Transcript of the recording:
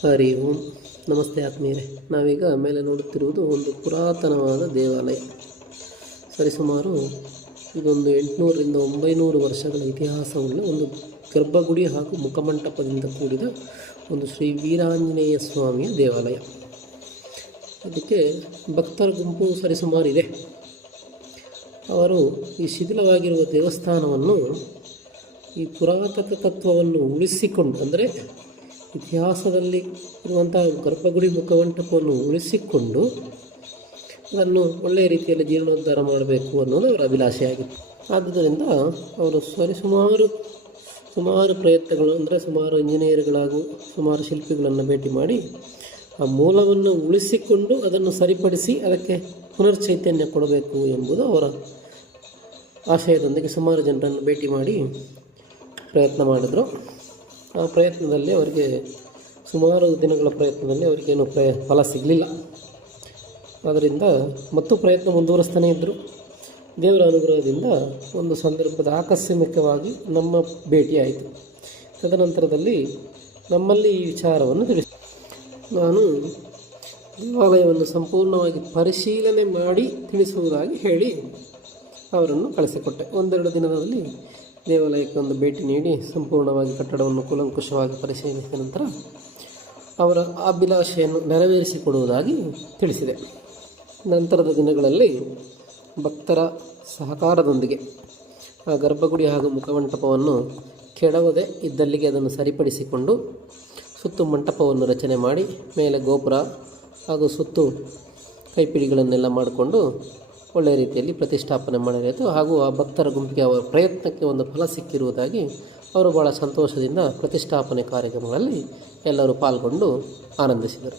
ಹರಿ ಓಂ. ನಮಸ್ತೆ ಆತ್ಮೀಯರೇ. ನಾವೀಗ ಮೇಲೆ ನೋಡುತ್ತಿರುವುದು ಒಂದು ಪುರಾತನವಾದ ದೇವಾಲಯ. ಸರಿಸುಮಾರು ಇದೊಂದು 800ರಿಂದ 900 ವರ್ಷಗಳ ಇತಿಹಾಸವುಳ್ಳ ಒಂದು ಗರ್ಭಗುಡಿ ಹಾಗೂ ಮುಖಮಂಟಪದಿಂದ ಕೂಡಿದ ಒಂದು ಶ್ರೀ ವೀರಾಂಜನೇಯ ಸ್ವಾಮಿಯ ದೇವಾಲಯ. ಅದಕ್ಕೆ ಭಕ್ತರ ಗುಂಪು ಸರಿಸುಮಾರು ಇದೆ. ಅವರು ಈ ಶಿಥಿಲವಾಗಿರುವ ದೇವಸ್ಥಾನವನ್ನು ಈ ಪುರಾತನ ತತ್ವವನ್ನು ಉಳಿಸಿಕೊಂಡು, ಅಂದರೆ ಇತಿಹಾಸದಲ್ಲಿ ಇರುವಂಥ ಗರ್ಭಗುಡಿ ಮುಖಮಂಟಪವನ್ನು ಉಳಿಸಿಕೊಂಡು ಅದನ್ನು ಒಳ್ಳೆಯ ರೀತಿಯಲ್ಲಿ ಜೀರ್ಣೋದ್ಧಾರ ಮಾಡಬೇಕು ಅನ್ನೋದು ಅವರ ಅಭಿಲಾಷೆಯಾಗಿತ್ತು. ಆದ್ದರಿಂದ ಅವರು ಸುಮಾರು ಪ್ರಯತ್ನಗಳು, ಅಂದರೆ ಸುಮಾರು ಇಂಜಿನಿಯರ್ಗಳಾಗೂ ಸುಮಾರು ಶಿಲ್ಪಿಗಳನ್ನು ಭೇಟಿ ಮಾಡಿ ಆ ಮೂಲವನ್ನು ಉಳಿಸಿಕೊಂಡು ಅದನ್ನು ಸರಿಪಡಿಸಿ ಅದಕ್ಕೆ ಪುನರ್ಚೈತನ್ಯ ಕೊಡಬೇಕು ಎಂಬುದು ಅವರ ಆಶಯದೊಂದಿಗೆ ಸುಮಾರು ಜನರನ್ನು ಭೇಟಿ ಮಾಡಿ ಪ್ರಯತ್ನ ಮಾಡಿದರು. ಆ ಪ್ರಯತ್ನದಲ್ಲಿ ಅವರಿಗೆ ಸುಮಾರು ದಿನಗಳ ಪ್ರಯತ್ನದಲ್ಲಿ ಅವರಿಗೇನು ಫಲ ಸಿಗಲಿಲ್ಲ. ಆದ್ದರಿಂದ ಮತ್ತು ಪ್ರಯತ್ನ ಮುಂದುವರಿಸ್ತಾನೇ ಇದ್ದರು. ದೇವರ ಅನುಗ್ರಹದಿಂದ ಒಂದು ಸಂದರ್ಭದ ಆಕಸ್ಮಿಕವಾಗಿ ನಮ್ಮ ಭೇಟಿಯಾಯಿತು. ತದನಂತರದಲ್ಲಿ ನಮ್ಮಲ್ಲಿ ಈ ವಿಚಾರವನ್ನು ತಿಳಿಸಿ ನಾನು ದೇವಾಲಯವನ್ನು ಸಂಪೂರ್ಣವಾಗಿ ಪರಿಶೀಲನೆ ಮಾಡಿ ತಿಳಿಸುವುದಾಗಿ ಹೇಳಿ ಅವರನ್ನು ಕಳಿಸಿಕೊಟ್ಟೆ. ಒಂದೆರಡು ದಿನದಲ್ಲಿ ದೇವಾಲಯಕ್ಕೆ ಒಂದು ಭೇಟಿ ನೀಡಿ ಸಂಪೂರ್ಣವಾಗಿ ಕಟ್ಟಡವನ್ನು ಕೂಲಂಕುಷವಾಗಿ ಪರಿಶೀಲಿಸಿದ ನಂತರ ಅವರ ಅಭಿಲಾಷೆಯನ್ನು ನೆರವೇರಿಸಿಕೊಡುವುದಾಗಿ ತಿಳಿಸಿದೆ. ನಂತರದ ದಿನಗಳಲ್ಲಿ ಭಕ್ತರ ಸಹಕಾರದೊಂದಿಗೆ ಆ ಗರ್ಭಗುಡಿ ಹಾಗೂ ಮುಖಮಂಟಪವನ್ನು ಕೆಡವದೆ ಇದ್ದಲ್ಲಿಗೆ ಅದನ್ನು ಸರಿಪಡಿಸಿಕೊಂಡು ಸುತ್ತು ಮಂಟಪವನ್ನು ರಚನೆ ಮಾಡಿ ಮೇಲೆ ಗೋಪುರ ಹಾಗೂ ಸುತ್ತು ಕೈಪಿಡಿಗಳನ್ನೆಲ್ಲ ಮಾಡಿಕೊಂಡು ಒಳ್ಳೆಯ ರೀತಿಯಲ್ಲಿ ಪ್ರತಿಷ್ಠಾಪನೆ ಮಾಡಲಾಯಿತು. ಹಾಗೂ ಆ ಭಕ್ತರ ಗುಂಪಿಗೆ ಅವರ ಪ್ರಯತ್ನಕ್ಕೆ ಒಂದು ಫಲ ಸಿಕ್ಕಿರುವುದಾಗಿ ಅವರು ಭಾಳ ಸಂತೋಷದಿಂದ ಪ್ರತಿಷ್ಠಾಪನೆ ಕಾರ್ಯಕ್ರಮಗಳಲ್ಲಿ ಎಲ್ಲರೂ ಪಾಲ್ಗೊಂಡು ಆನಂದಿಸಿದರು.